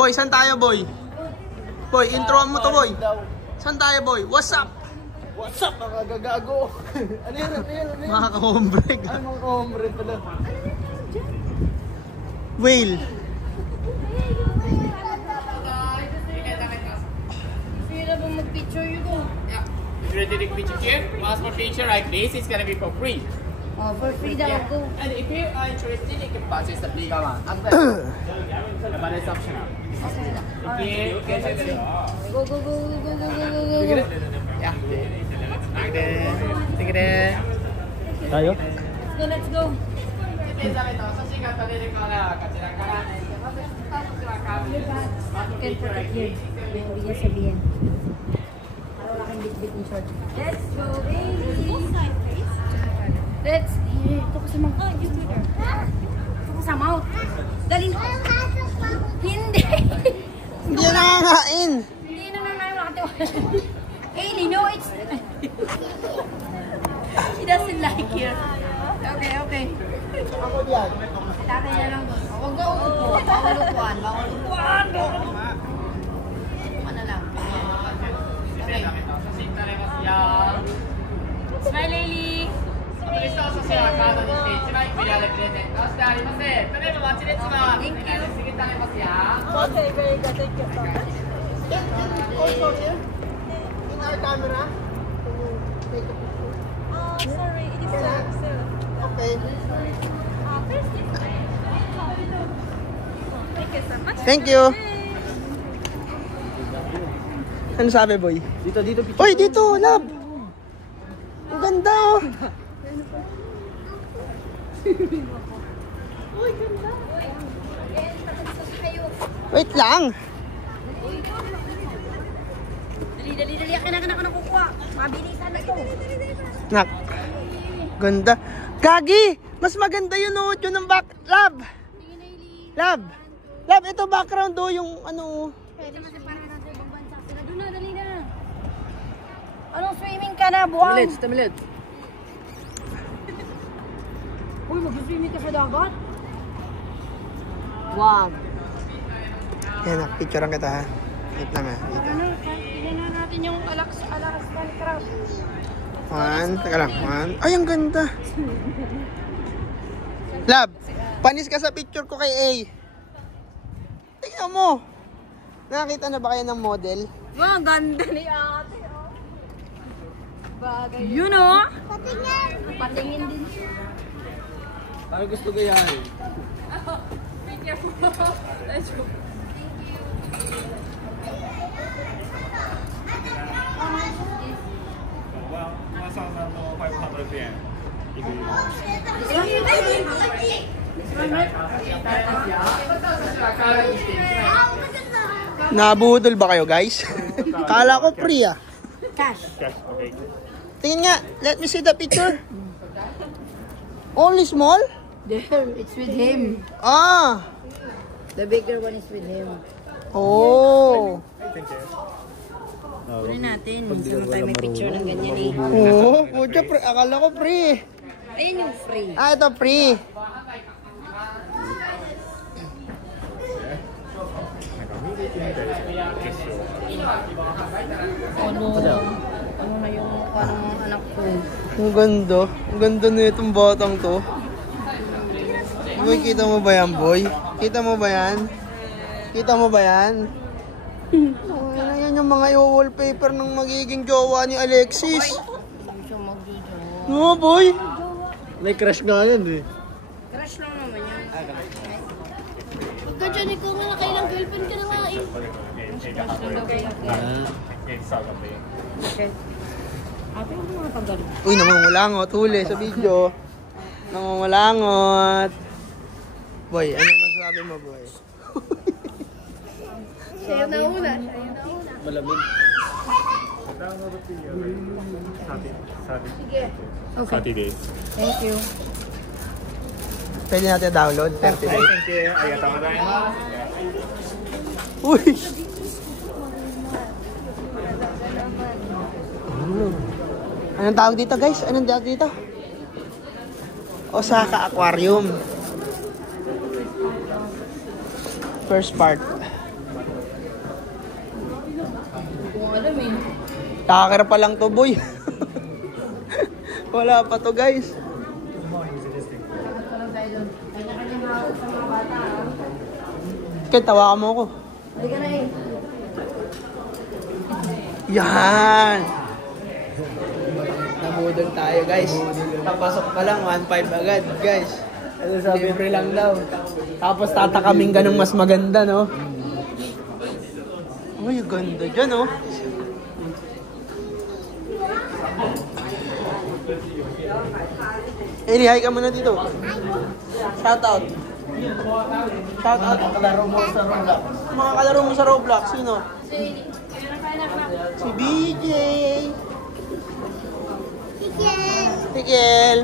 Boy, saan tayo, boy? Boy, intro mo to, boy. Saan tayo, boy? What's up? What's up, mga gagago? Ano yun? Mga ka-hombre. Ay, mga ka-hombre pala. Whale. Pwede ba mag-picture yun ko? Yeah. If you're taking picture here, once more picture like this, it's gonna be for free. Oh, for free daw Yeah. ako. And if you are interested, you can purchase the bigger one. But it's optional. Okay. Go, go, go, go, go, go, go, go, go. Yeah. Take it. Tayo? Let's go. 写真めと写真が撮れるからこちらからね。まず一つはカードです。まず Can put picture it like here. this. May bigyan sabihin. Para wala kang bit-bit in short. Let's go, baby! Let's... Ito ko sa mga... Ito ko sa mouth. Dali. Hindi! Hindi na nakakain. Hindi na nanay wala katiwala. Hailey, no, it's... She doesn't like it. Okay, okay. Ako diyan. Tatay na lang doon. Huwag ka upo. Bawal upuan. Bawal upuan. Ano lang. Okay. 写真撮れますよ。 Smile, Hailey! そのリストの写真はカードにして1枚クリアでプレゼントしてあります。とりあえず待ち列は次撮れますよ。 Okay, very good. Thank you. Also here, in our camera, can you take a picture? Sorry, it is so. Okay. Thank you so much. Thank you. Ano sabi, boy? Dito, picture. Uy, dito, love. Ang ganda, oh. Wait lang. Dali. Akin na kukuha. Mabilisan na to. Nak. Ganda. Gagi! Mas maganda yun, oh. Yun ang back. Love. Love. Love, ito background, oh. Yung ano. Pwede kasi parang nasa ibang bansa sila. Doon na, dali na. Anong swimming ka na, buwang? Tamilit. Uy, mag-swimming ka sa dagat? Wow. Yan, nak. Picturean kita, ha. Wait lang, ha. Dito. Ano, tignan na natin yung Alaskan crab. Teka lang. Ay, ang ganda. Love, panis ka sa picture ko kay A. Tingnan mo. Nakakita na ba kayo ng model? Wow, ang ganda ni ate. Oh. Bagay. Yun, oh. Patingin din siya. Ano gusto gayahin? Picture mo. Let's go. Well, 500 yen. Nabudol ba kayo, guys? Kala ko free, ah. Cash. Okay. Tingin nga. Let me see the picture. Only small? There, it's with him. Ah. The bigger one is with him. Oh. Kunin natin. Minsan tayo may picture ng ganyan eh. Oh, pucha, akala ko free. Ayun yung free. Ah, ito free. Ano na yung parang anak ko. Ang ganda. Ang ganda na itong batang to. Boy, kita mo ba yan, boy? Kita mo ba yan? Kita mo ba yan? Oh, yan yung mga wallpaper ng magiging jowa ni Alexis. Hindi siya magjojo. No, boy. May crush nga yan eh. Crush lang naman yan. Huwag ka dyan, ikaw nga kailang girlfriend ka na nga eh. Crush lang daw kayo. Okay. Ate, huwag mo mga tanggalin. Uy, nangungulangot. Huli sa video. Nangungulangot. Boy, ano masasabi mo, boy? Siya na una. Malamig. Sige. Okay. 30 days. Thank you. Pwede natin download? 30 days. Thank you. ありがとうございます。 Uy! Anong tawag dito, guys? Anong tawag dito? Osaka Aquarium. First part. Takakira pa lang to, boy. Wala pa to, guys. Kaya tawakan mo ako. Yan! Nabudol tayo, guys. Papasok pa lang, 1.5 agad, guys. Libre lang daw. Tapos tatakaming ganong mas maganda, no? Uy, ganda dyan, oh. Eli, hi ka muna dito. Shout out. Shout out. Mga kalaro mo sa Roblox. Sino? Si BJ. Tikel.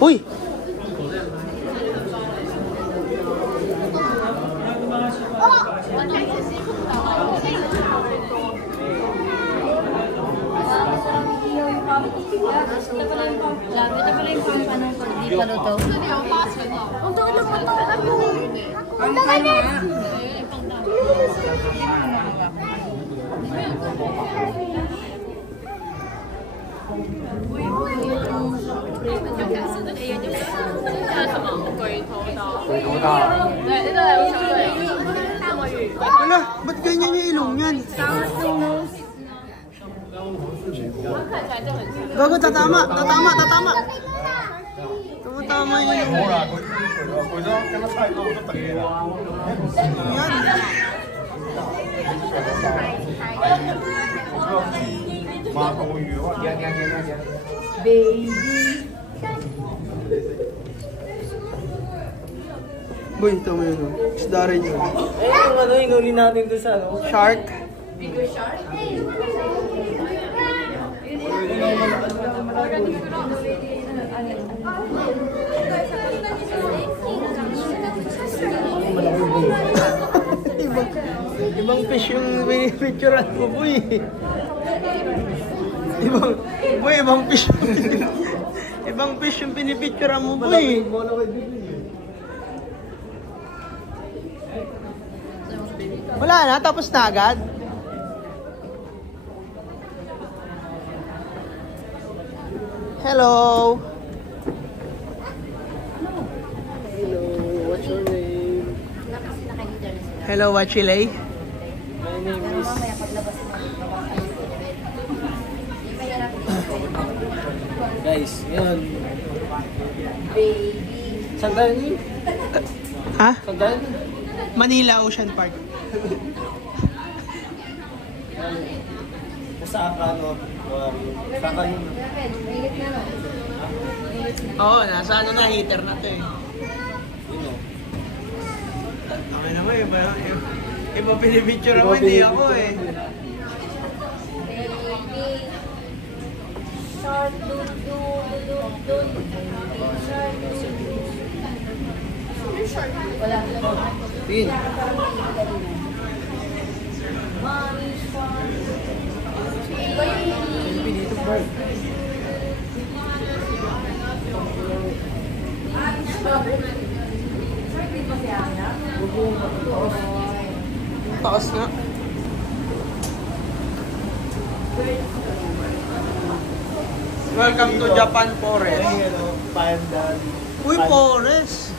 Uy! Ito pala yung pampanong hindi pa luto. Ang kaya nga. Wala, ba't ganyan yung ilong yan? Bago, tatama. Tama yung ilong. Yan. Baby. Boy, tama yun. Isda rin yun. Yung ano, yung huli natin doon sa ano? Shark. Ibang fish yung pinipicturean mo, boy. Ibang fish yung ibang fish yung pinipicturean mo, boy. Wala na, tapos na agad. Hello. Hello, what's your name? Hello, what's your name? My name is... Guys, yun. Saan tayo ni? Ha? Saan tayo ni? Manila Ocean Park. Nasa Akano. Sa Akano. Oo, nasa ano na, heater na to eh. Yun o. Ako naman, iba pinipicture ako, hindi ako eh. Pin. Selfie dito, bro. Taas nga. Welcome to Japan Forest. Pandan. Uy, forest.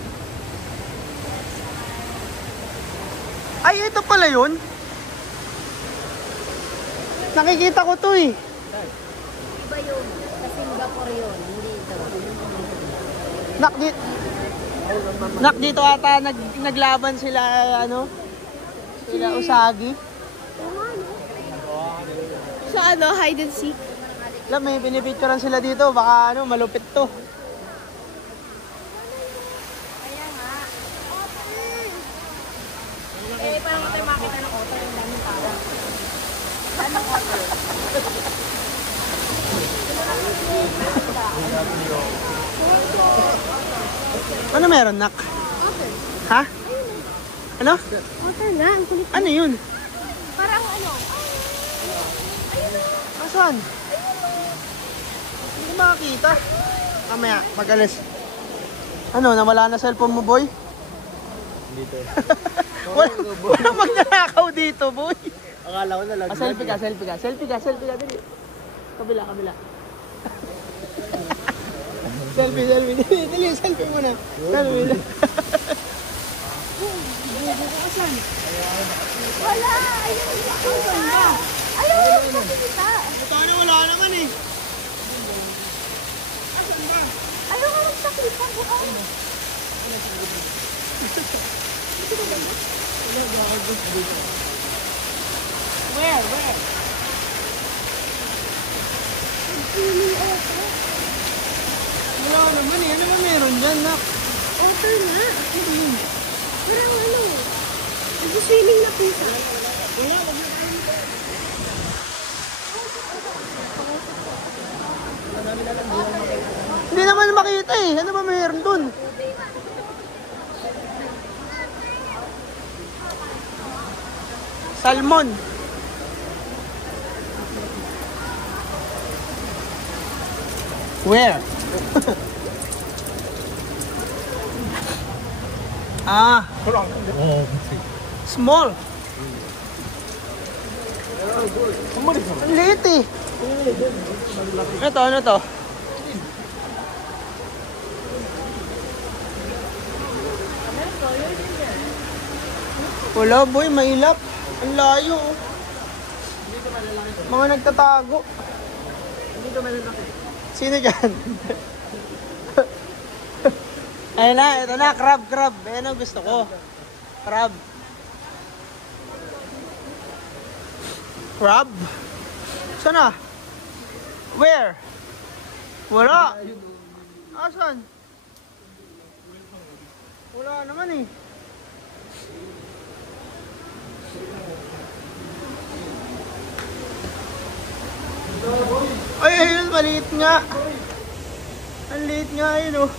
Ay, ito pala yun. Nakikita ko to eh. Iba yun. Sa Singapore yun. Hindi ito. Dito ata naglaban sila, ano? Sila Usagi. Sa ano, hide and seek. Alam, may pinipicturean sila dito. Baka ano, malupit to. Kaya nga. Eh, parang tayo makita ng auto. Yung daming para. Anong auto? Ano meron, Nak? Ha? Ano? Auto na. Ang kulit. Ano yun? Parang ano? Asan? Hindi makakita. Mamaya, pag-alis. Ano, nawala na cellphone mo, boy? Dito. Walang magnanakaw dito, boy. Akala ko na Selfie ka. Dali. Kabila. Selfie. Dali, selfie muna. Selfie. Wala! Ayaw makikita! Sana wala naman eh. Ayaw nga magpakita ko ay! Where? Wala naman eh. Ano ba meron dyan, nak? Otter na! Parang ano? Nag-swimming na pizza. Hindi naman makita eh. Ano ba meron dun? Salmon. Where? Small. Ang liit eh. Ano to? Wala boy, mailap. Ang layo. Oh. Mga nagtatago. Sino dyan? Ayun na, ito na, crab. Ayan ang gusto ko. Crab. Saan na? Where? Wala. Asan? Wala naman eh. Ay, ayun, maliit nga. Ang liit nga, ayun oh.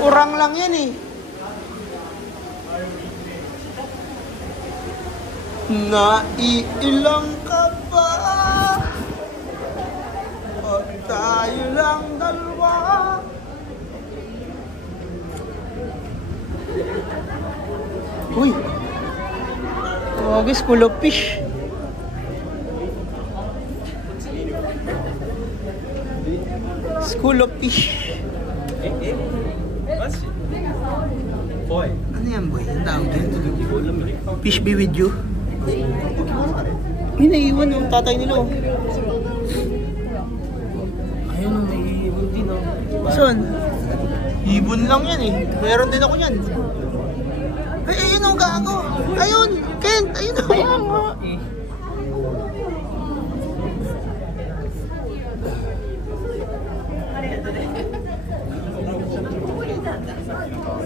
Urang lang yan eh. Naiilang ka ba? Pag tayo lang dalawa. Uy! Tawagis, school of fish. School of fish. Boy. Ano yan, boy? Ang tawag yan? Fish be with you? Ay, naiiwan yung tatay nila oh. Ayun o, may ibon din o. Saan? Ibon lang yan eh. Meron din ako yan. Ay, ayun oh, gago. Ayun, Kent, ayun oh. Kaya nga eh.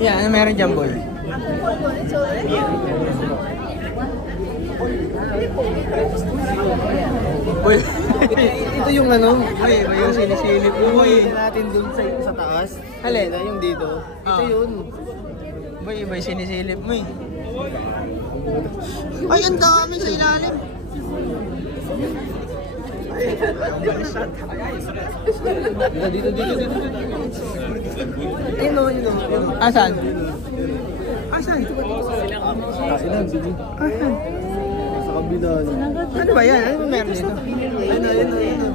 Yan, ano meron dyan, boy? Boy, Ito yung ano, boy, ba yung sinisilip mo, boy? natin dun sa taas. Alin? Yung dito. Ito Ah. yun. Boy, ba yung sinisilip mo eh? Ay, ang dami sa ilalim. Dito. Ayun o, yun o. Asan? Asan? Asan? Sa kabila. Ano ba yan? Ano ba meron dito? Ayun.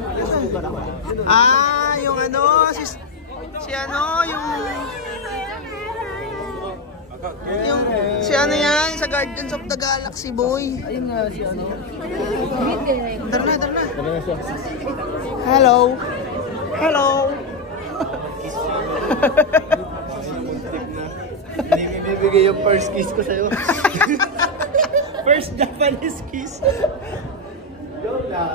Ah, yung ano, si ano, si ano yan, sa Guardians of the Galaxy, boy. Ayun nga si ano. Tara na. Tara na siya. Hello. Hindi may bibigay yung first kiss ko sa'yo. First Japanese kiss. Joke lang.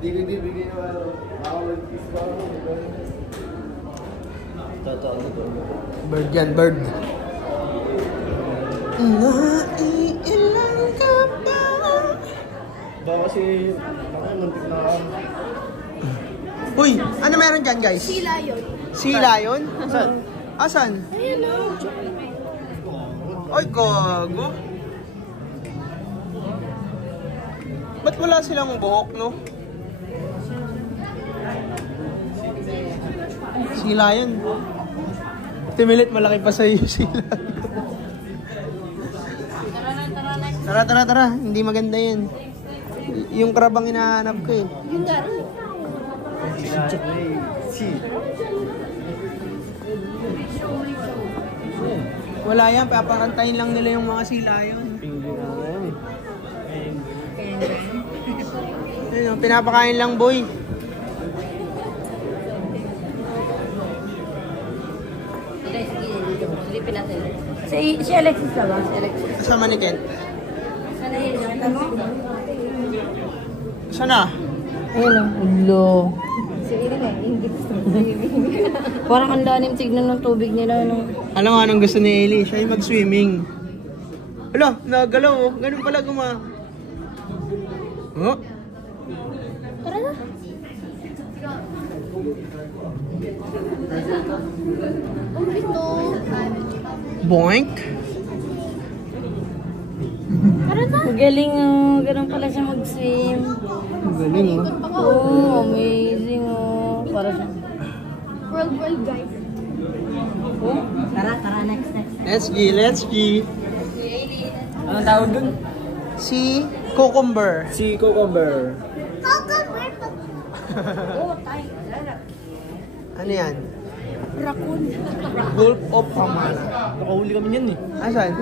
Hindi bibigay yung ano. Bawal kiss ba ako? Totoo to. Bird yan, bird. Naiilang ka ba? Ba kasi, muntik na ako. Uy, ano meron dyan, guys? Sila yun. Sea lion? Saan? Asan? Ayun o. Ay, gago. Ba't wala silang buhok, no? Sila yun. Timilit, malaki pa sa'yo sila. Tara. Hindi maganda yan. Yung krabang hinahanap ko eh. Yung gano'n. Wala yan, papakantayin lang nila yung mga sila yun. Ayun, pinapakain lang, boy. Silipin natin. Si Alexis na ba? Si Alexis. Kasama ni Kent. Sana yun. Nakita mo? Sana? Ayun o. Ulo. Si Irene eh. Ingit sa swimming. Parang ang lalim tignan ng tubig nila. No? Alam mo anong gusto ni Ellie? Siya yung mag-swimming. Hala, nagalaw oh. Ganun pala Oh? Tara na. Ang bito. Boink? Tara na. Magaling oh. Ganun pala siya mag-swim. Galing oh. Oh, amazing oh. Para siya. World guys. Oh, tara, next. Let's G. Anong tawag dun? Si Cucumber. Si Cucumber. Oh, tayo. Ano yan? Raccoon. Gulf of Pamala. Nakahuli kami niyan eh. Asan?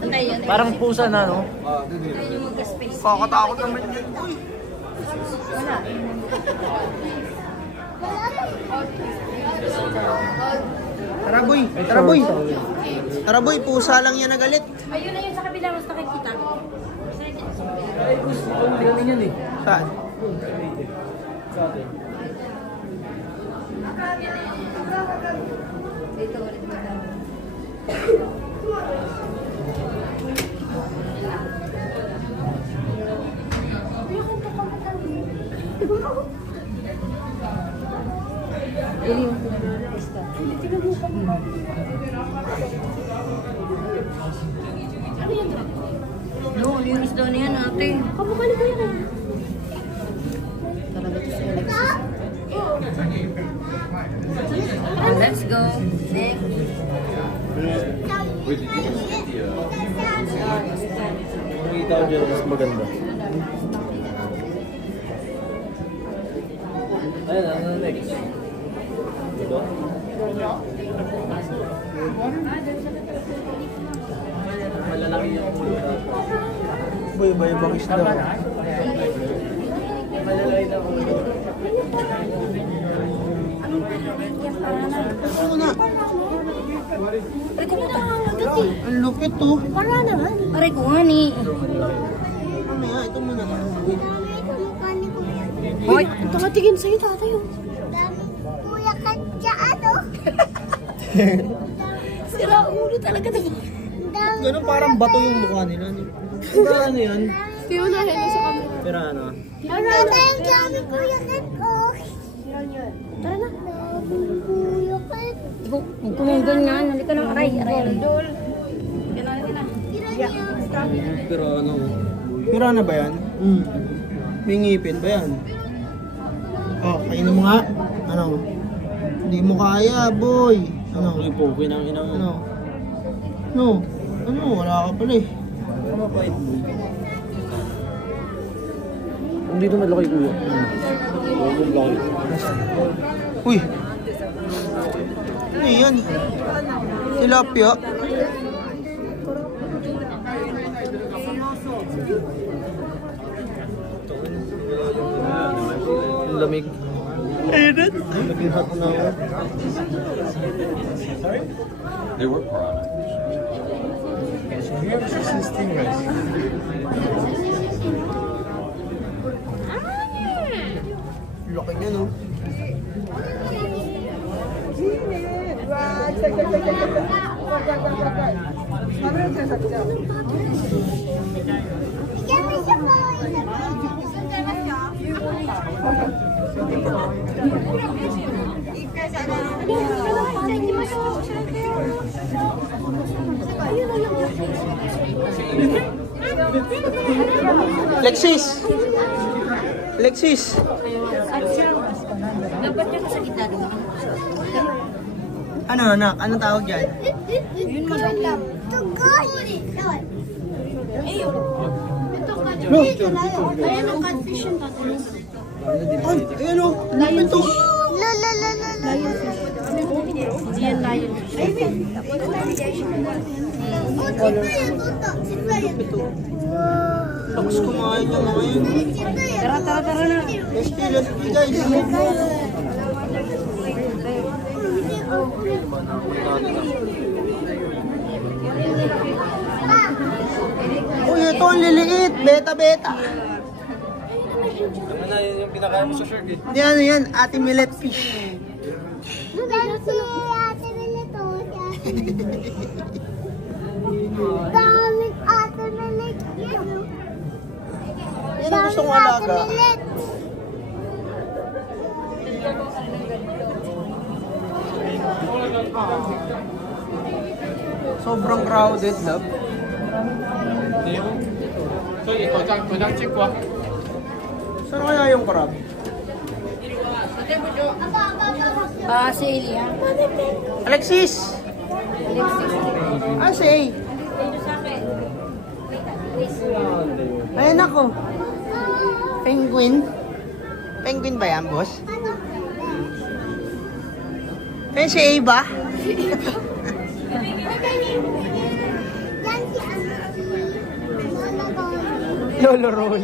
Antay yun. Parang pusa na, no? Tayo yung magka-space. Kakatakot naman yun. Uy. Wala. Tara boy. Tara boy, pusa lang yan nagalit. Ayun na yun sa kabila. Mas nakikita. Nakahuli kami niyan eh. Saan? Dito ulit madami. Ili yung pinag-iista. Ano yan, Drake? No, yung isda na yan, ate. Kamukali ko yan, Tara dito sa Alexis. Let's go. Next. Nakita ko dyan, mas maganda. Ayun, ano next? Ito? Malalaki yung ulo natin. Boy, ibang isda. Malalaki na ulo. Ano na? Aray ko na agad eh. Ang lupit to. Para naman. Aray ko nga ni. Mamaya, ito muna na. Hoy, tumatingin sa'yo tatay oh. Kuya Katya, ano? Sira ulo talaga na. Ganun parang bato yung mukha nila. Ano yan? Hindi mo na sa camera. Pero ano? Tata yung gamit Kuya Kat, oh. Tara na. Kuya Kat. Huwag kumong ganyan. Halika ng aray. Dol. Pero ano? Pero ano ba yan? May ngipin ba yan? Oh, kainin mo nga. Ano? Hindi mo kaya, boy. Ano? Ay po, kinang-inang. Ano? No? Ano? Wala ka pala eh. Ano mapait mo? Hindi ito malaki kuya. Huwag laki. Uy! Ano yan? Tilapia? Lamig. Edit? Nag-hot na ako. They were piranha. Laki niya, no? Lexis! Lexis! Dapat niya sa gitna doon. Ano anak? Anong tawag dyan? Yun magandang. Ayan ang catfish yung tatanong. Ay, ayan o. Lion fish. Hindi yan lion fish. Tapos kumain niya ngayon. Tara na. Let's play guys. Uy, ito ang liliit. Beta. Ano yun yung pinakain mo sa shirt eh? Hindi ano yan, ate millet fish. Daming ate milik yan. Yan ang gusto kong alaga. Sobrang crowded, love. 도장 찍고 와. Saan kaya yung crab? Si Elia. Alexis! Ah, si A. Ayun ako. Penguin. Penguin ba yan, boss? Ayun si A ba? Yan si Lolo Roy.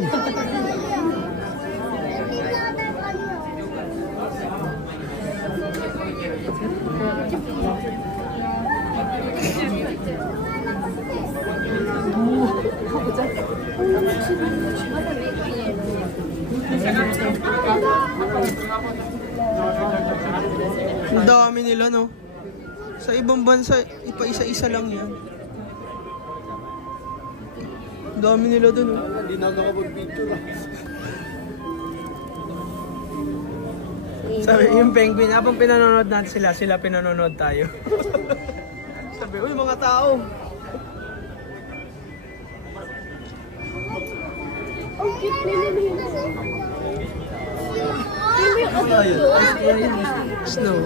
Ang dami nila, no? Sa ibang bansa, ipa-isa-isa lang yan. Ang dami nila dun, no? Hindi na nakapag-video lang. Sabi, yung penguin, habang pinanonood natin sila pinanonood tayo. Sabi, uy, mga tao. Snow.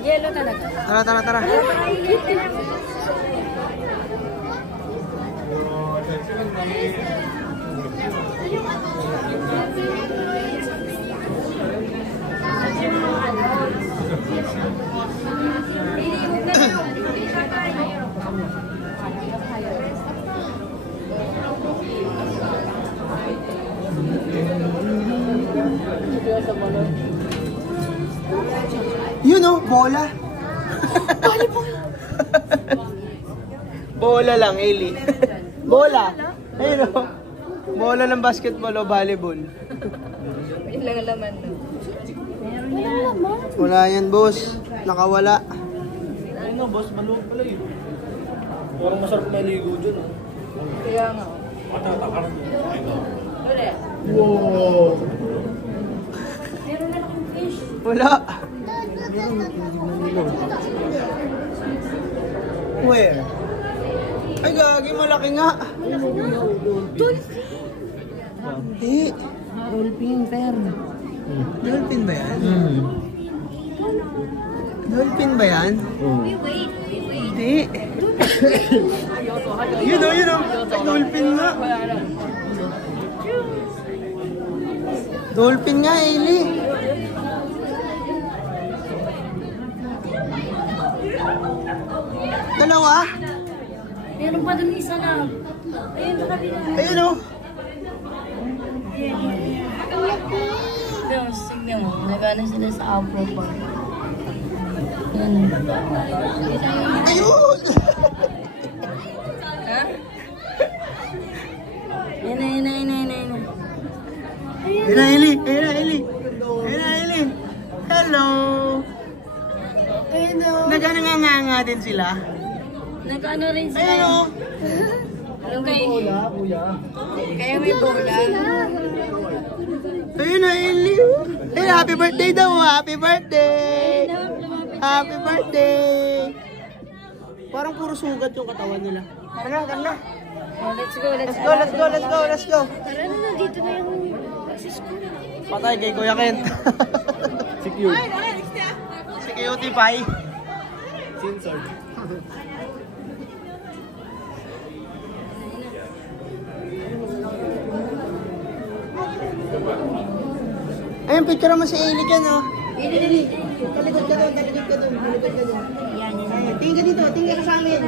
Yellow talaga. Tara. Yun o, bola. Bola lang, Eli. Bola. Ayun o. Bola ng basketball o volleyball. Yun lang ang laman no. Wala yan, boss. Nakawala. Ano boss, maluwag pala yun. Parang masarap maligo dyan ah. Kaya nga. Matatakarang yun. Ulit. Wow! Meron na akong fish. Wala. Where? Ay, gagi, malaki nga. Eh, Dolphin fair. dolphin ba yan? Dolphin ba yan? Hindi. Yun o. Dolphin nga. Dolphin nga, Eli. Dalawa? Meron pa dun isa na. Ayun sa kabila. Ayun o. Tapos, tignan mo. Nagana sila sa Afro Park. Yan. Ayun! Ha? Yan na. Ayun na, Eli. Hello! Ayun o. Nagana din sila. Nagano rin sila. Ayun o. Yung kay... Kuya. Kaya may bola. Ayun na, Eli. Hey, happy birthday daw. Happy birthday! Happy birthday! Parang puro sugat yung katawan nila. Tara. Oh, let's go. Let's go. Tara na, dito na yung access ko. Patay kay Kuya Kent. Si Q. Si Cutie pie. Censored. Ayun, picture mo si Ailey dyan, oh. Dali. Talikod ka doon. Tingin ka dito, tingin ka sa amin.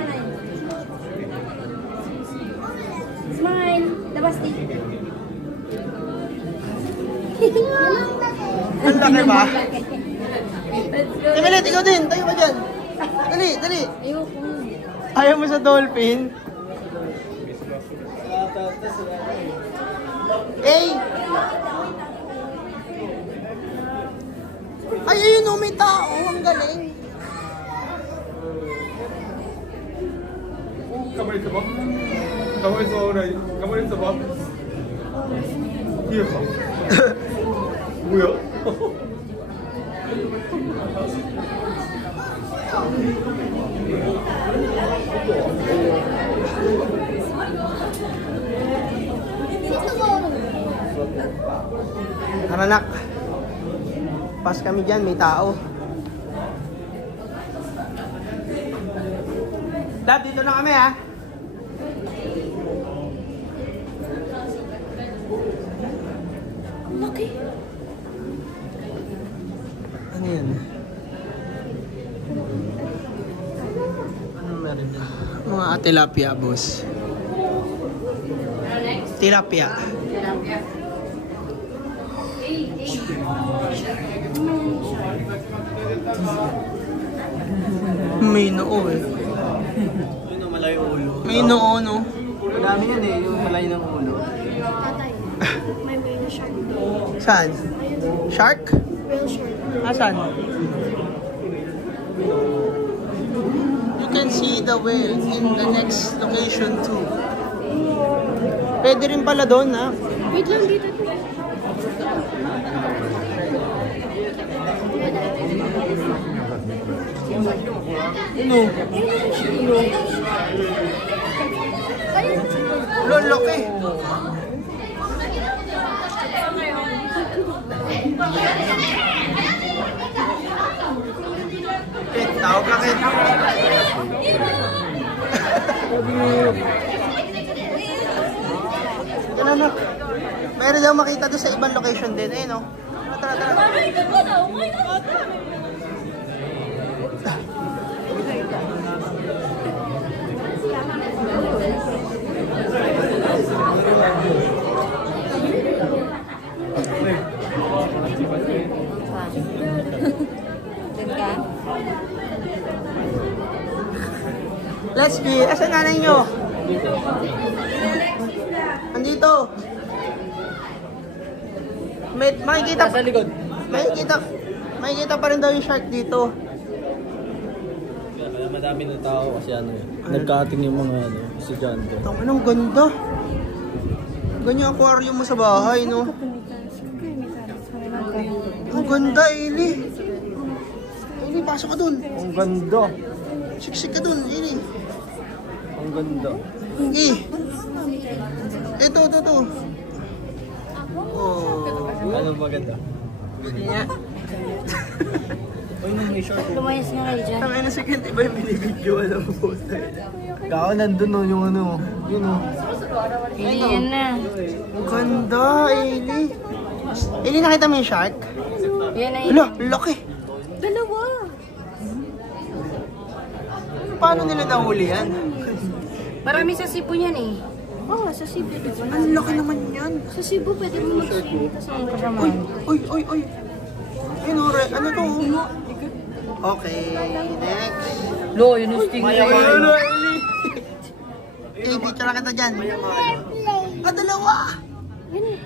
Smile. Dabas dito. Ang laki ba? Timilit, ikaw din. Tayo ka dyan. Dali. Ayaw mo sa dolphin? Hey! Ay, ayun o, may tao. Ang galing. 가만히 있어봐. 가만히 있어, 그래. 가만히 있어봐. 뒤에 봐. 뭐야? Tara, nak. Pas kami dyan, may tao. Dad, dito na kami, ha? Laki. Ano yan? Ano meron dyan? Mga tilapia, boss. Tilapia. May noo eh. Yun ang malay ulo. May noo, no? Dami yan eh, yung malay ng ulo. Tatay. May whale shark. Saan? Shark? Whale shark. Asan? You can see the whale in the next location too. Pwede rin pala doon, ha? Wait lang dito. Ano? Lolok eh. Tawag ka kayo. Yan anak. Meron daw makita doon sa ibang location din. Eh, no? Tara. Let's be. Asan nanay nyo? Andito. Makikita Sa likod. Makikita pa rin daw yung shark dito. Kaya madami na tao kasi ano eh. Nagkating yung mga estudyante. Anong ganda. Ganyan aquarium mo sa bahay, no? Ang ganda, Eli. Eli, pasok ka dun. Ang ganda. Siksik ka dun, Eli. Ang ganda. Ito. Oh. Ano ba ganda? Yeah. Uy, nung may short. Lumayas nga kayo dyan. Tangay na second, iba yung binibidyo, alam mo po. Kao nandun no, yung ano. Yun o. Yan na. Ang ganda, Eli. Eli, nakita mo yung shark? Yan na Hala, laki. Dalawa. Paano nila nahuli yan? Marami sa Cebu yan eh. Oo, sa Cebu. Ang laki naman yan. Sa Cebu pwede mo mag-swimming. Saan ka naman? Uy. Ano to? Okay, next. Lo, yun yung sting. Ano, Eli? Eh, picture na kita dyan. Dalawa! Yan eh.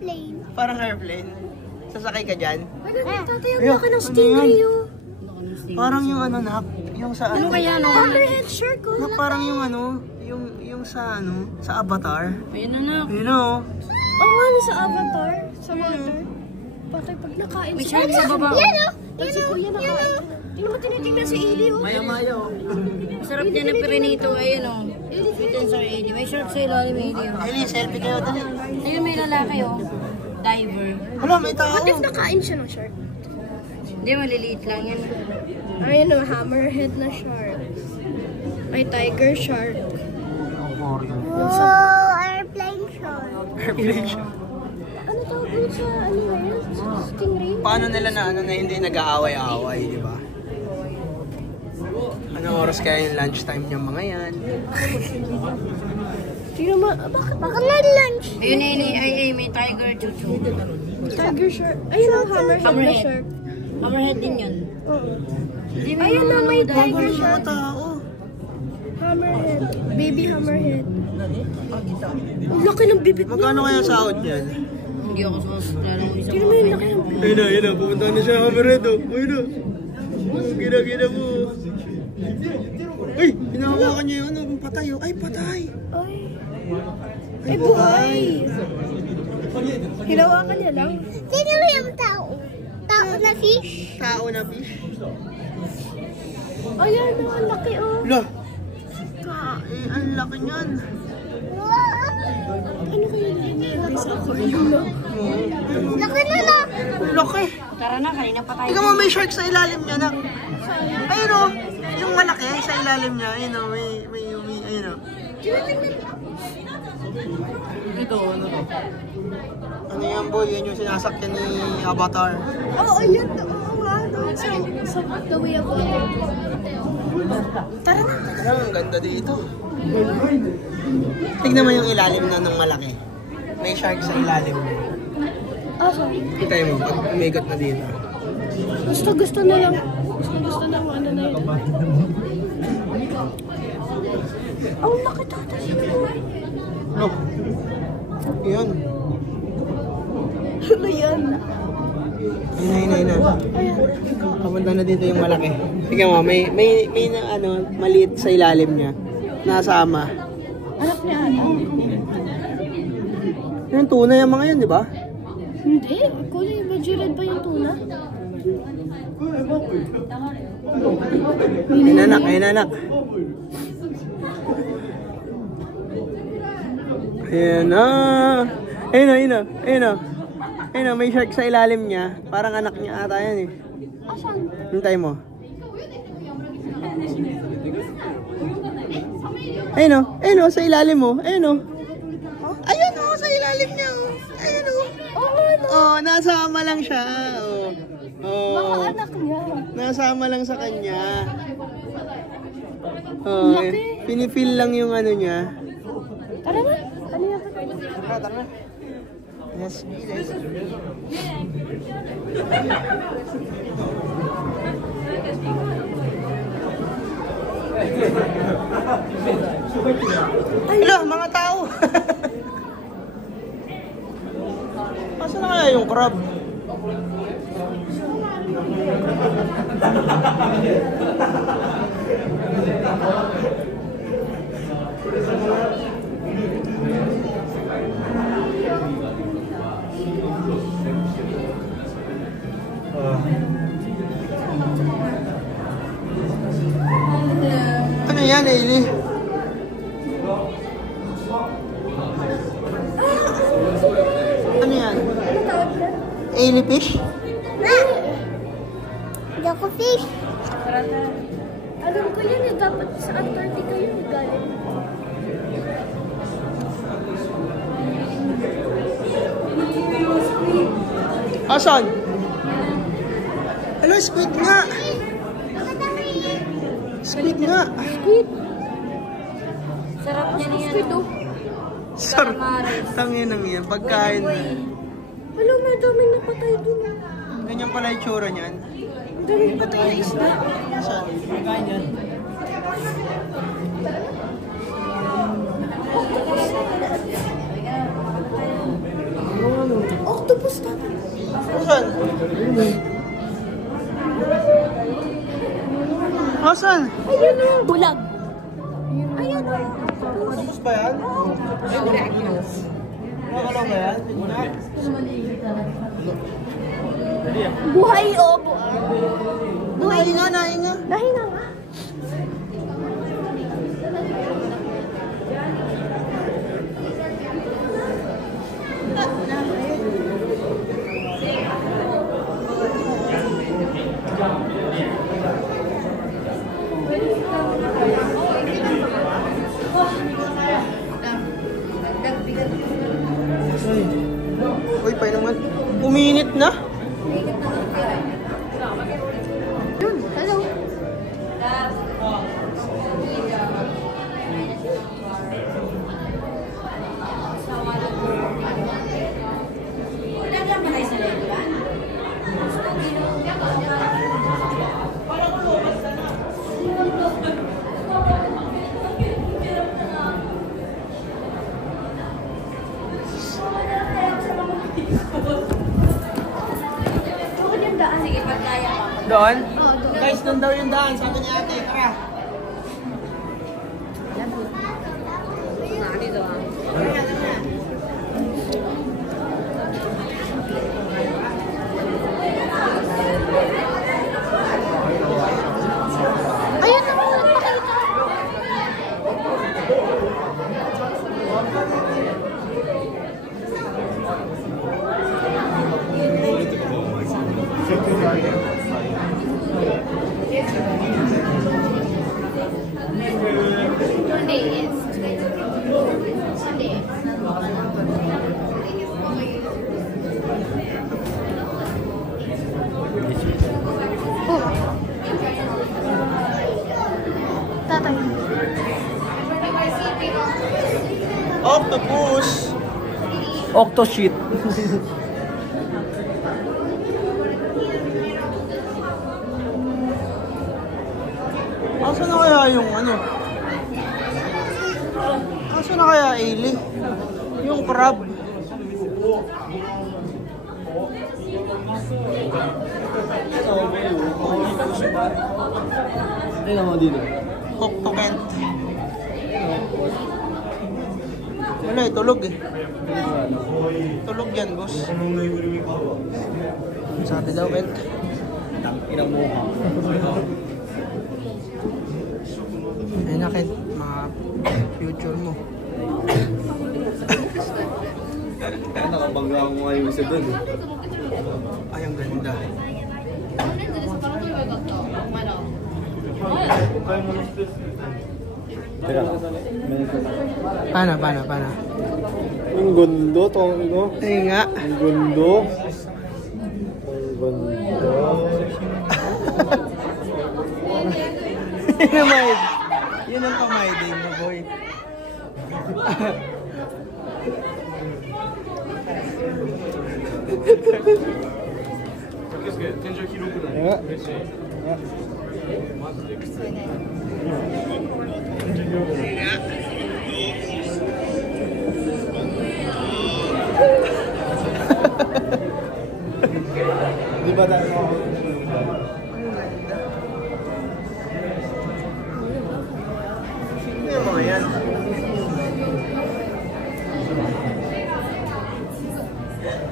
airplane. Parang airplane. Sasakay ka dyan? Tatay, ang Ayun, laki ng ano stingray yan? yun. Parang yung ano, nak. Yung sa Ano kaya no? Hammerhead shark. Na parang yung ano, yung sa ano, sa Avatar. Ayun na. You know? Oo nga, nasa Avatar. Sa water. Bakit pag nakain May shark sa baba. Yan o! Yan o! Yan o! Tingnan mo tinitingnan si Eli o. Maya o. Masarap din ang pirinito. Ayun o. Ito sa Eli. May shark sa ilalim, Eli. Eli, selfie kayo dali. Ayun, may lalaki o. Diver. Hala, may tao. What if nakain siya ng shark? Hindi, maliliit lang yan. Ayun o, hammerhead na shark. May tiger shark. Airplane shark. Airplane siya. Ano tawag dun sa ano na yun? Stingray? Paano nila na ano na hindi nag-aaway-aaway, di ba? Anong oras kaya yung lunchtime niya mga yan? Sino ma... Bakit na lunch? Ayun, ay, may tiger chuchu. Tiger shark. Ayun ang hammerhead na Hammerhead. shark. Hammerhead din yun. Oo. Hindi mo Ayun na, may manonood. tiger Mga shark. tao. Hammerhead. Baby hammerhead. Ang laki ng bibig niya. Magkano kaya sahod niyan? Hindi ako sumasasalalang ko isang Sino mo yung laki ng bibig? Ayun na, pupunta na siya hammerhead oh. Ayun na. Gina mo. Ay, hinahawakan niya yung ano, patay oh. Ay, patay. Ay. Ay, buhay. Hinawakan niya lang. Sino mo yung tao? Tao na fish? Tao na fish. Ayan, ang laki oh. Lah. Ang laki niyan. Ano kaya nangyayari sa aquarium na? Laki na lang. Ang laki. Tara na, kanina pa tayo. Ikaw mo, may shark sa ilalim niya, nak. Ayun o, yung malaki sa ilalim niya. Ayun o, ayun o. Ito, ano to? Ano yan, boy? Yan yung sinasakyan ni Avatar. Oo, ayan. Oo nga. Sa the way of water. Tara na. Alam, ang ganda dito. Tignan mo yung ilalim na ng malaki. May shark sa ilalim niya. Ah, sorry. Kita mo, pag umigot na dito. Gusto na lang. Gusto na mo. Ano na yun? Ang laki tatas. No. Yan. Ano yan? Ayun na. Papunta na dito yung malaki. Tignan mo, may na, ano, maliit sa ilalim niya. Nasama. Anak niya ano? Yung tuna yung mga yun, di ba? Hindi. Kulay medyo red ba yung tuna? Ayun anak. Ayan na. Ayun na, may shark sa ilalim niya. Parang anak niya ata yan eh. Asan? Hintay mo. Ayun o, sa ilalim mo. Ayun o, sa ilalim niya o. Ayun o. Oh, nasama lang siya. Oh. Baka anak niya. Nasama lang sa kanya. Oh, pinipil lang yung ano niya. Tara na. Ano yan? Tara na. Yes, yes. Hello, mga tao. Nasaan na kaya yung crab? Ano yan, Ailey? Ano yan? Ailey fish? Fish. Alam ko yun eh. Dapat sa Antarctica yun galing. Asan? Hello, squid nga. Squid nga. Squid. Sarap niya niyan. Squid oh. Sarap. Tangin ang yan. Pagkain na. Alam mo, dami napatay dun. Ganyan pala yung tsura niyan. Ang dami napatay na isda. Saan? Pagkain yan. Octopus dapat. Saan? Asan? Ayun o. Bulag. Ayun o. Octopus ba yan? Nakalaw ba yan? Buhay o. Buhay. Nahinga. Nahinga nga. Bakit yung daan? Sige, pagkaya ka. Doon? Oo, doon. Guys, doon daw yung daan. Sabi ni ate, tara. Dito ah. Ayun naman, nagpakita. Sunday is. Sunday. Oh. Tatay. Octopus! Octoshit. Asa na kaya yung ano? Asa na kaya Ailey? Yung crab. Ay naman dito. Octokent. Wala eh, tulog eh. Tulog yan, boss. Sabi daw, Kent. Inang mo. Ayun na, Kent. Mga future mo. Nakabangga ako nga yung isa doon. Ay, ang ganda. Teka. Paano? Ang gundo, Tongo. Ayun nga. Ang gundo. Ang gundo. Yun ang pamayding mo, boy. Di ba tayo? Ano yung mga yan?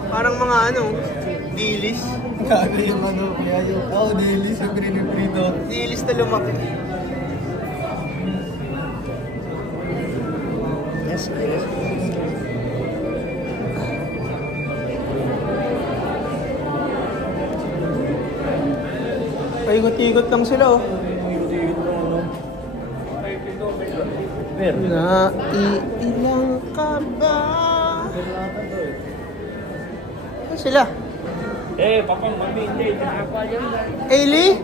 Parang mga ano, dilis. Grabe yung ano, kaya yung... Oh, daily sa green and prito. Dilis na lumaki. Yes, yes. Paigot-igot lang sila, oh. Meron. Naiilang ka ba? Ano sila? Papang mami, hindi. Ailey?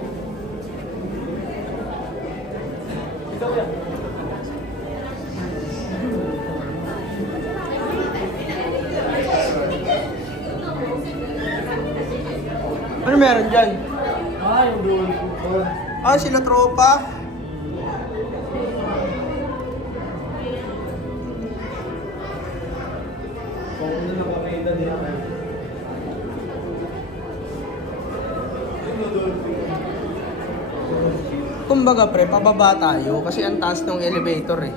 Ano meron dyan? Yung doon. Sila tropa. Kumbaga pre, pababa tayo kasi ang taas ng elevator eh.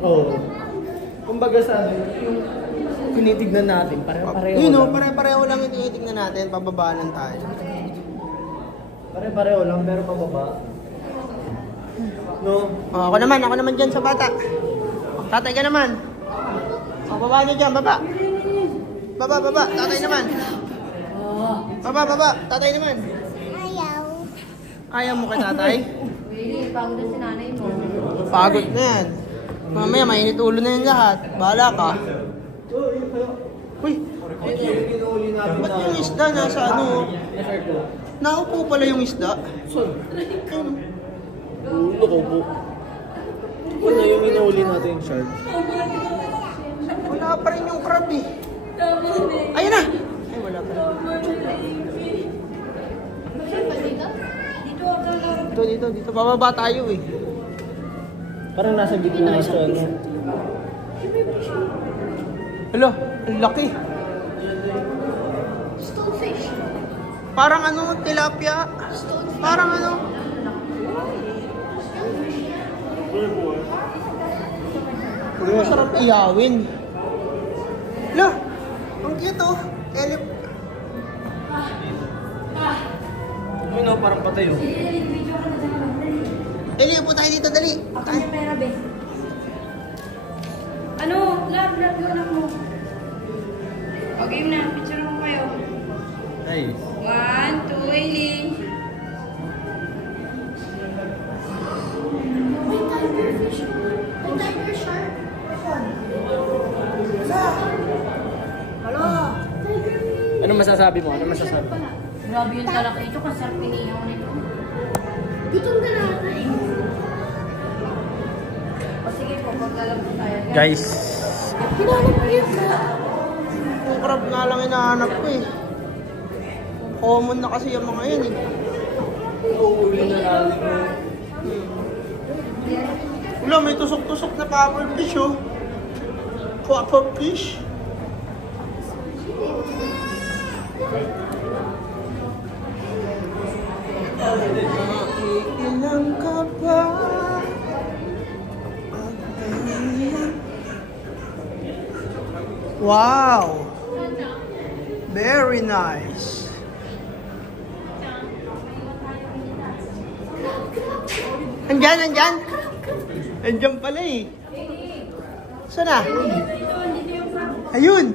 Oo. Kumbaga sa yung tinitignan natin, pare-pareho Yun lang. pare-pareho lang yung tinitignan natin, pababa lang tayo. Pare-pareho lang, pero pababa. No? Ako naman dyan sa bata. Tatay ka naman. Baba nyo dyan, baba. Baba, tatay naman. Baba, tatay naman. Ayaw mo kay tatay? Pagod na si nanay mo. Pagod na yan. Mamaya, mainit ulo na yan lahat. Bahala ka. Uy, ba't yung isda nasa ano? Naupo pala yung isda. Ulo ko po. Ano yung inuli natin yung shark? Wala pa rin yung crab eh. Ayun na! Ay, wala pa rin. Dito. Bababa tayo eh. Parang nasa gitna na siya, ano? Hala, ang laki. Parang ano, tilapia. Parang ano. Masarap iyawin. Lah, ang cute oh. Ano, parang patay oh. Eli, upo tayo dito, dali. Ako may pera, be. Ano? Love yung anak mo. Okay na, picture mo kayo. Nice. 1, 2, Eli. May tiger fish. May tiger shark. Hala. Ano masasabi mo? Ano masasabi? Grabe yung talak nito kasi sarap pinihaw nito. Gutom ka na eh. O sige po, paglalabas tayo. Guys. Hinanap ko yun. Yung crab nga lang hinahanap ko eh. Common na kasi yung mga yan eh. Wala, may tusok-tusok na puffer fish oh. Puffer fish. Ilang ka ba? Wow! Very nice. Andyan, andyan. Andyan pala eh. Saan na? Ayun.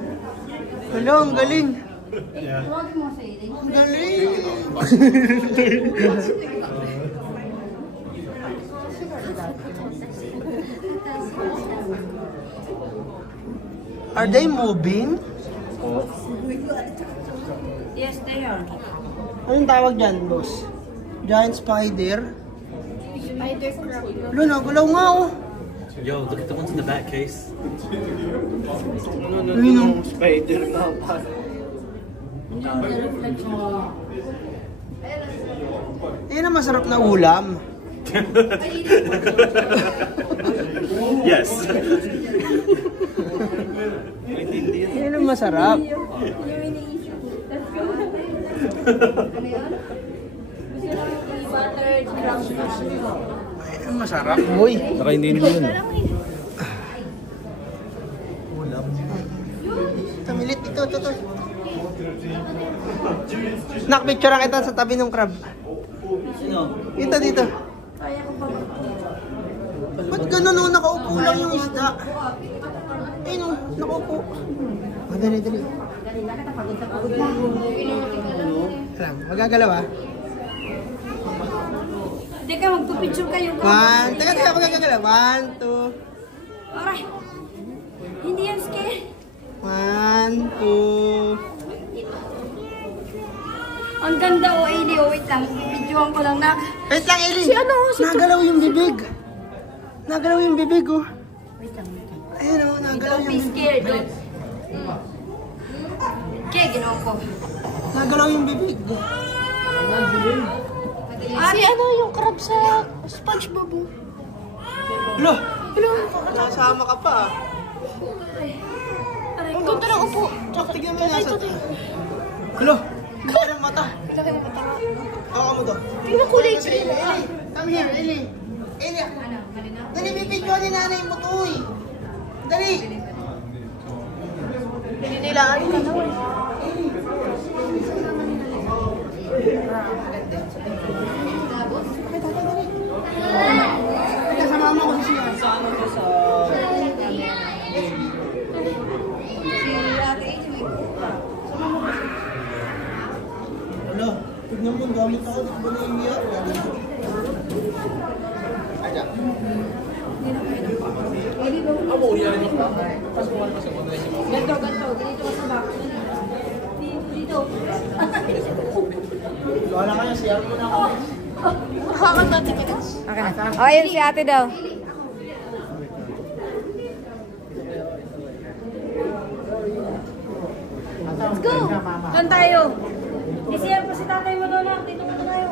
Hello, ang galing. Tawagin mo sa Eli. Ang galing. Are they moving? Yes, they are. Anong tawag dyan, boss? Giant spider? Spider crab. Wala, nagulaw nga oh. Yo, look at the ones in the back case. Ayun oh. Spider na pa. Ayun ang masarap na ulam. Yes. Ayun ang masarap. Buttered ground fish. Ayun ang masarap, boy. Nakainin mo yun. Ulam. Tamilit ito, ito. Nak, picture kita sa tabi ng crab. Dito, dito. Ba't ganun oh, nakaupo lang yung isda? Ayun oh, nakaupo. Dali, dali. Alam, magagalaw ah. Teka, magpapicture kayo. Teka, magagalaw. 1, 2. Aray! Hindi yan scare. 1, 2. Ang ganda o, Eli. O, wait lang. Videoan ko lang na. Wait lang, Eli. Si ano? Si Nagalaw yung bibig. Nagalaw yung bibig oh. Wait lang, wait lang. Ayun oh, nagalaw Don't yung be scared. Okay, ginawa ko. Nagalaw yung bibig. Si ano yung crab sa SpongeBob? Lo, nasama ka pa ah. Ang ganda ng upo. Tsaka tignan mo nasa. Lo, laki ng mata. Laki mo mata. Ako mo to. Tingnan kulay. Eli, come here, Eli. Eli, dali bibidyo ni nanay mo to eh. Dali. Nilaan ka na. Kasama mo ko si Siya. Sa ano to sa... Ano? Tignan mo, gamit ako. Di ba naiiyak? Aja. Ganto. Dito ka sa back. Dito. Wala ka na, siya mo na ako. Hakan natin kita. Okay na. Oh, ayun si ate daw. Let's go! Doon tayo. Isiyar po si tatay mo doon. Dito ka na tayo.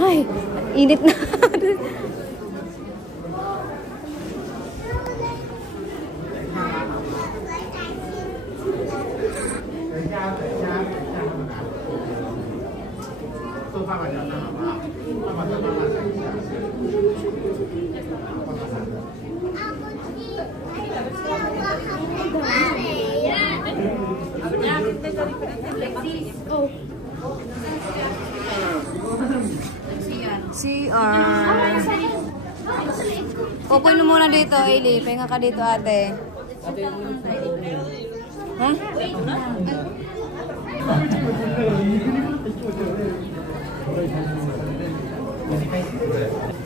Ay, init na. CR. Pupoy mo muna dito, Ailey. Pahinga ka dito, ate. Ha?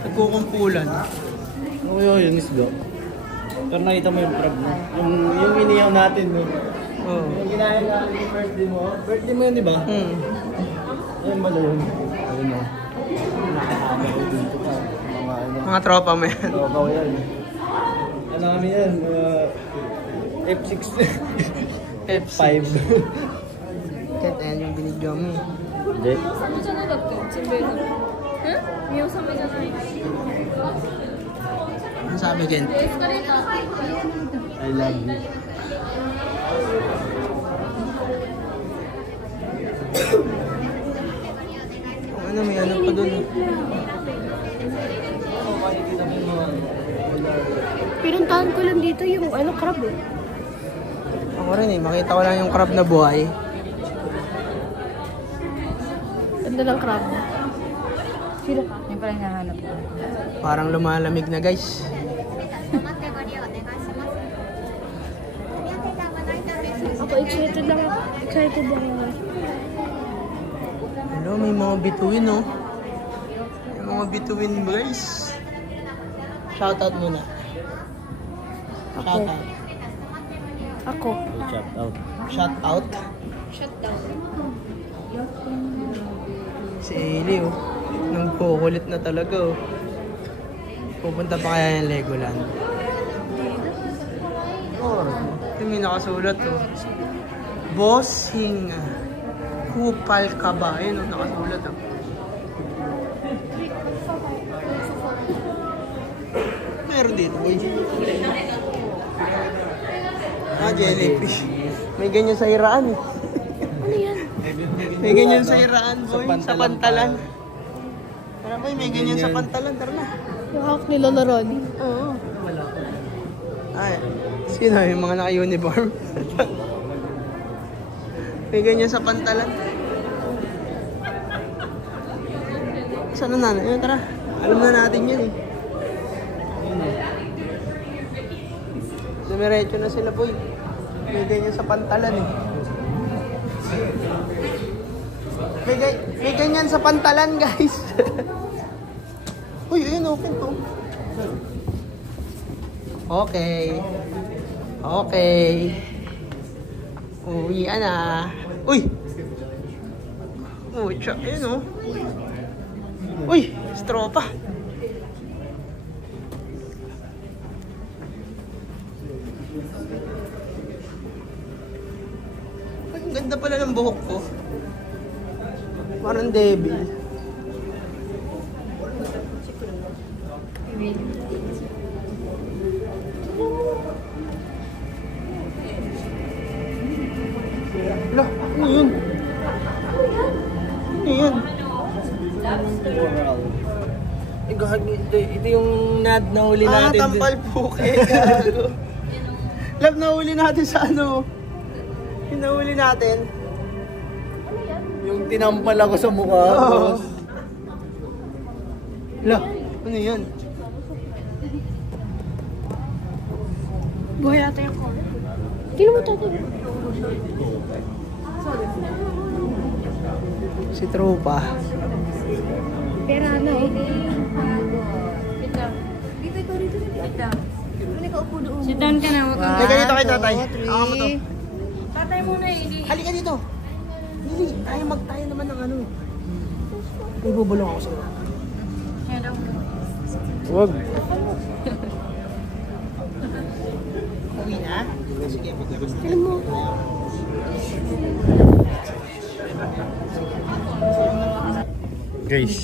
Nagkukumpulan. Oo, yung isda. Pero nakita mo yung crab mo. Yung iniyaw natin mo. Oo. Yung ginaya natin yung birthday mo. Birthday mo yun, di ba? Ayun ba yun? Ayun o. Nakakagawa dito ka. Mga ano. Mga tropa mo yan. Tropa yan. Ano kami yan? F6. F5. Kahit ayan yung binidyo mo eh. Hindi. Ano sabi, Kent? I love you. Ano, may ano pa dun. Pinuntahan ko lang dito yung crab eh. Ako rin eh, makita ko lang yung crab na buhay. Ganda ng crab. Sino ka? Yung pala hinahanap ko. Parang lumalamig na, guys. Ako excited lang ako. Excited lang ako. Hello, may mga bituin, oh. May mga bituin, guys. Shoutout muna. Shoutout. Ako. Shout out. Shoutout. Shutdown. Si Ailey, oh. Nagkukulit na talaga, oh. Pupunta pa kaya yung Legoland? Oh, may nakasulat, oh. Bossing Kupal ka ba? Ayun, oh, nakasulat, oh. Meron dito, boy. Jellyfish. May ganyan sa iraan, eh. Ano yan? May ganyan sa iraan, boy. Sa pantalan. Tara, boy, may ganyan sa pantalan. Tara na. Yung hawak nila na Ron. Oo. Ay, sino yung mga naka-uniform? May ganyan sa pantalan. Saan na nanay? Tara. Alam na natin yan eh. Dumiretso na sila, boy. May ganyan sa pantalan eh. May ganyan sa pantalan, guys. Uy, ayun, open to. Okay. Okay. Uwi na. Uy! Uy, tsa, ayun, oh. Uy, stropa. Ang ganda pala ng buhok ko. Parang devil. Lah, ano yun? Ano yun? Ito yung nad na huli natin. Tampal puke. Love, nahuli natin sa ano? Yung nahuli natin. Yung tinampal ako sa mukha. Oo. Lah, ano yun? Buhay natin yung car. Tingnan mo tayo. Si Tropa. Pera na eh. Dito, ikaw dito. Ano ka upo doon? Sit down ka na. Halika dito kay tatay. Ako mo to. Tatay muna eh. Halika dito. Lili, tayo naman ng ano. May bubulong ako sa'yo. Wag. Uwi na? Sige, maglabas na. Alam mo. Guys.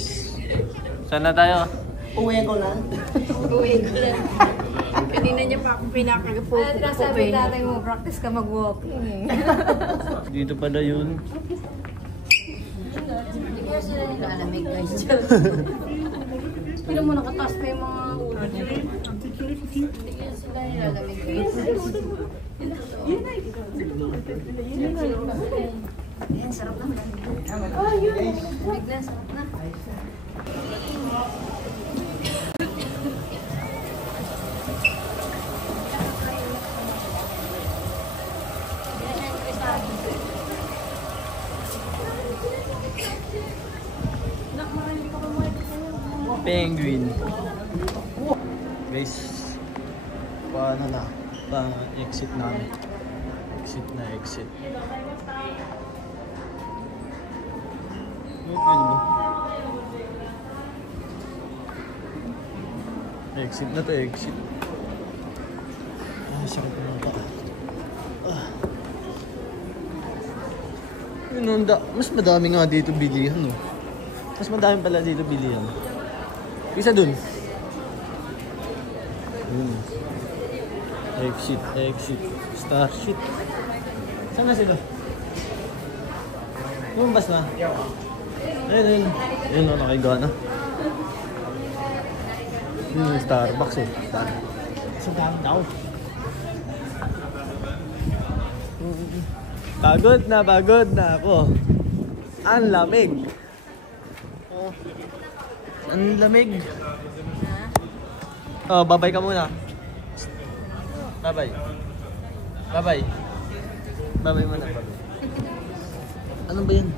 Saan na tayo? Uwi ko na. Kanina niya pa ako pinakagapupo. Sabi tatay mo, practice ka mag-walking eh. Dito pala yun. Hindi kaya sila nilalamig guys. Pero mo nakataas pa yung mga ulo niya. Hindi kaya sila nilalamig guys. Yan, sarap na. Bigla, sarap na. Penguin. Guys, paano na? Pa-exit namin. Exit na exit. Okay ba? Exit na to, exit. Ah, sakit na pa. Yun, mas madami nga dito bilihan, no? Mas madami pala dito bilihan. Isa dun. Exit, exit. Starship. Saan na sila? Lumabas na. Ayun, ayun. Ayun, no, nakahiga na. Yun yung Starbucks eh. Sa dami daw. Pagod na ako. Ang lamig. Ang lamig. Oh, babay ka muna. Babay. Babay. Babay muna. Babay. Ano ba yan?